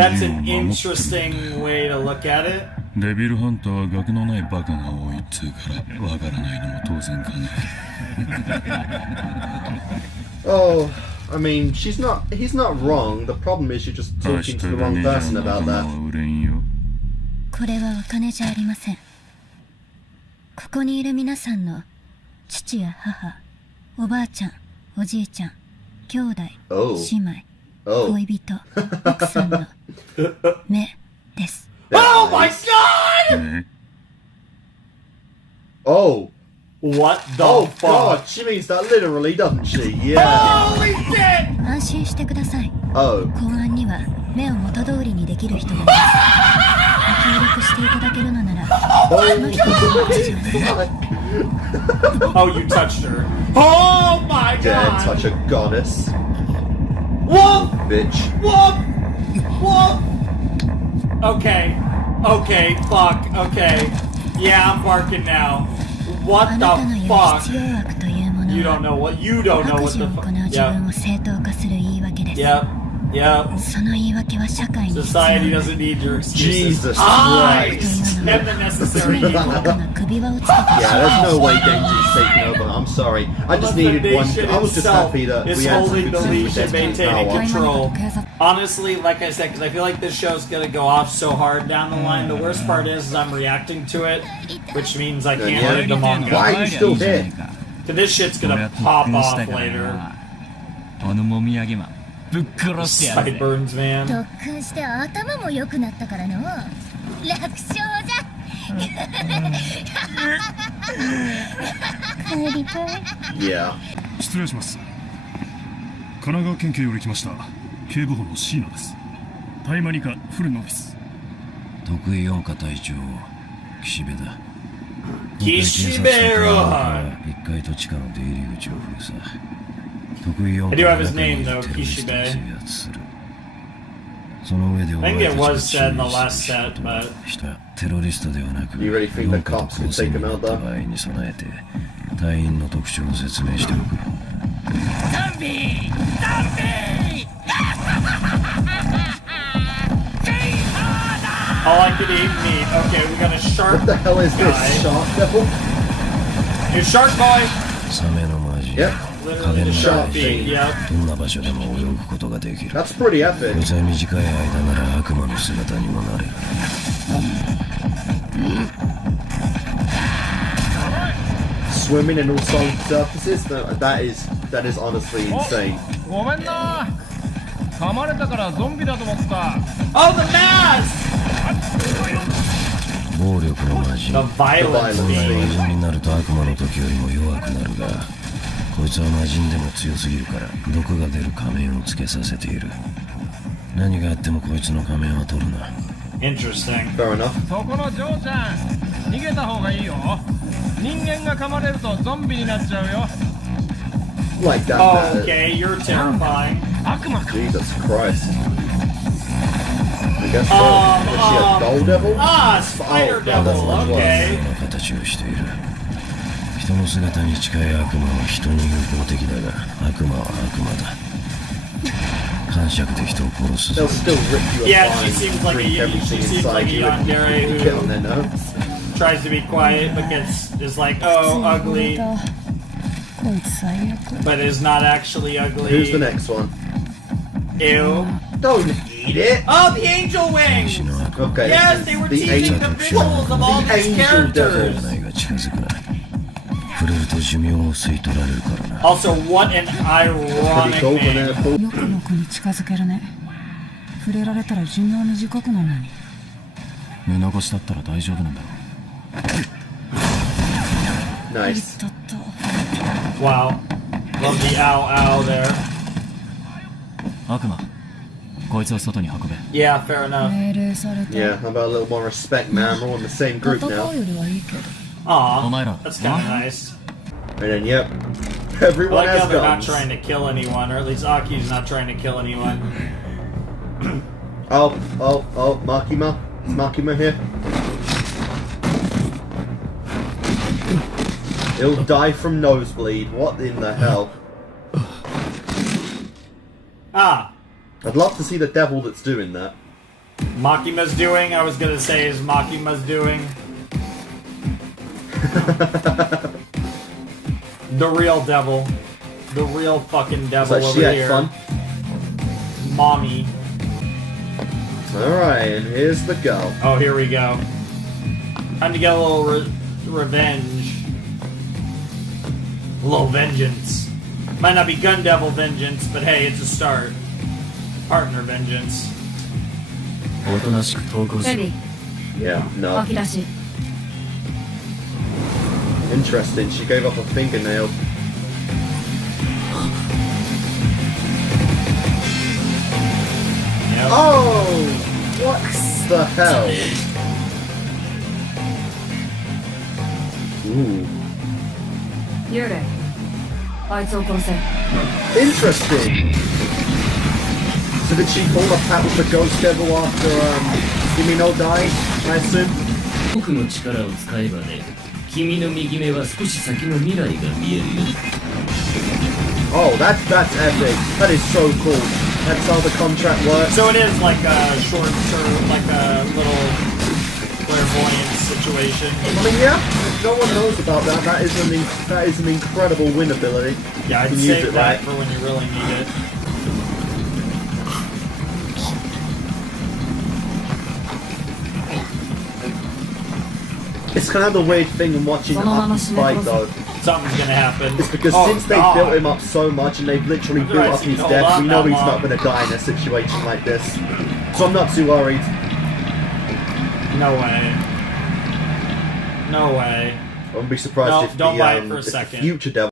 That's an interesting way to look at it. デビルハンターは学のないバカが多いっつうからわからないのも当然かね。Oh, I mean, he's not wrong. The problem is you're just talking to the wrong person about that. これはお金じゃありません。ここにいる皆さんの父や母、おばあちゃん、おじいちゃん、兄弟、姉妹、恋人、奥さんの目です。Oh my god! Oh. What the fuck? God, she means that literally, doesn't she? Yeah. Holy shit! 安心してください。Oh. 公安には目を元通りにできる人がいます。ご協力していただけるのなら、この人の父じゃない。Oh, you touched her. Oh my god! Dare touch a goddess. Whoop! Bitch. Whoop! Whoop! Okay. Okay, fuck. Okay. Yeah, I'm barking now. What the fuck? You don't know what the fuck. Yep. Yep. Society doesn't need your excuses. Jesus Christ! And the necessary evil. Yeah, there's no way Denji's taking over. I'm sorry. I just needed one. I was just happy that we had some good scenes with maintaining control. Honestly, like I said, because I feel like this show's gonna go off so hard down the line. The worst part is I'm reacting to it, which means I can't read the manga. Why are you still here? Cause this shit's gonna pop off later. Sideburns, man. 特訓して頭も良くなったからの楽勝じゃ帰りたい Yeah. 失礼します。神奈川県警より来ました警部補の椎名です。タイマニカフルノービス。得意音歌隊長岸辺だ。岸辺は1階と地下の出入り口を封鎖。得意音 I 歌 do の have his 中に name いる though, テロリストを Kishibe. 制圧する。その上で I お think 前 it た was ちが said in the 注意 last す set, る but 人はテロリストではなく You really think the 4課と cops can 構成 take に him な out った though? 場合に備えて隊員の特徴を説明しておく。ゾンビゾンビ all I could eat meat. Okay, we got a shark What the hell is this? guy. Shark devil? You shark boy! サメのマジ Yep. Literally the shark feed, yep. どんな場所でも泳ぐことができる。 That's pretty こい epic. つは短い間なら悪魔の姿にもなれる。 Swimming in all solid surfaces? That is honestly insane. ごめんな噛まれたからゾンビだと思った Oh, the mask! 暴力の魔人。 The violence 本来 fiend. 魔人になると悪魔の時よりも弱くなるが、こいつは魔人でも強すぎるから毒が出る仮面をつけさせている。何があってもこいつの仮面は取るな。 Interesting. Fair enough. そこのジョーちゃん逃げた方がいいよ人間が噛まれるとゾンビになっちゃうよ Like that. Oh, okay, you're terrifying. 悪魔か Jesus Christ. I guess so. Was she a doll devil? Ah, spider Oh, devil, that's what it was. okay. の形をしている。人の姿に近い悪魔は人に有効的だが、悪魔は悪魔だ。感触で人を殺すぞ。 They'll still rip you Yeah, apart she seems and like drink she everything seems like inside a you and yandere get on their who nerves. tries to be quiet but is like, oh, ugly, こいつ最悪 but is not actually Who's the ugly. next one? Ew. Don't eat it! Oh, the angel 天使 wings! の悪魔。 Okay, Yes, this they is were the teaching angel. the visuals of all The these angel devil. characters. ないが近づくな。触れると寿命を吸い取られるからな。 Also, what an Pretty ironic cool when name. they're full. よくもこに近づけるね触れられたら寿命短くなるのに目残しだったら大丈夫なんだろう。 Nice. だった Wow. Love the ow ow there. 悪魔、こいつを外に運べ。 Yeah, fair enough. 命令された Yeah, how about a little more respect, man? We're all in the same 戦 group う now. よりはいいけど Aw, お前ら、 that's kind of nice. And then, yep, I everyone like how has they're not guns. trying to kill anyone, or at least Aki's not trying to kill anyone. Oh, Makima. Is Makima here? He'll die from nosebleed. What in the hell? Ah, I'd love to see the devil that's doing that. Makima's doing, I was gonna say, is Makima's doing. The real devil. The real fucking devil It's like over she had here. fun. Mommy. Alright, and here's the girl. Oh, here we go. Time to get a little revenge. A little vengeance. Might not be gun devil vengeance, but hey, it's a start. Partner vengeance. おとなしく投稿しろ。 Yeah, no. 秋だし Interesting, she gave up a fingernail. Yep. Oh! What the hell? Ooh. 幽霊あいつを殺せ Interesting! So did she fall apart with the ghost devil after, Kimino died, I assume? 僕の力を使えばね、君の右目は少し先の未来が見えるよ。 Oh, that's epic. That is so cool. That's how the contract works. So it is like a short term, like a little clairvoyant situation. I mean, yeah, no one knows about that. That is an incredible win ability. Yeah, I'd You can save use it, that right? for when you really need it. It's kind of the weird thing in watching Aki's fight, though. Something's gonna happen. It's because Oh, since they God. built him up so much and they've literally built up his Hold death, on we know that he's long. not going to die in a situation like this. So I'm not too worried. No way. No way. I wouldn't be surprised No, if don't buy it for a if the second. future devil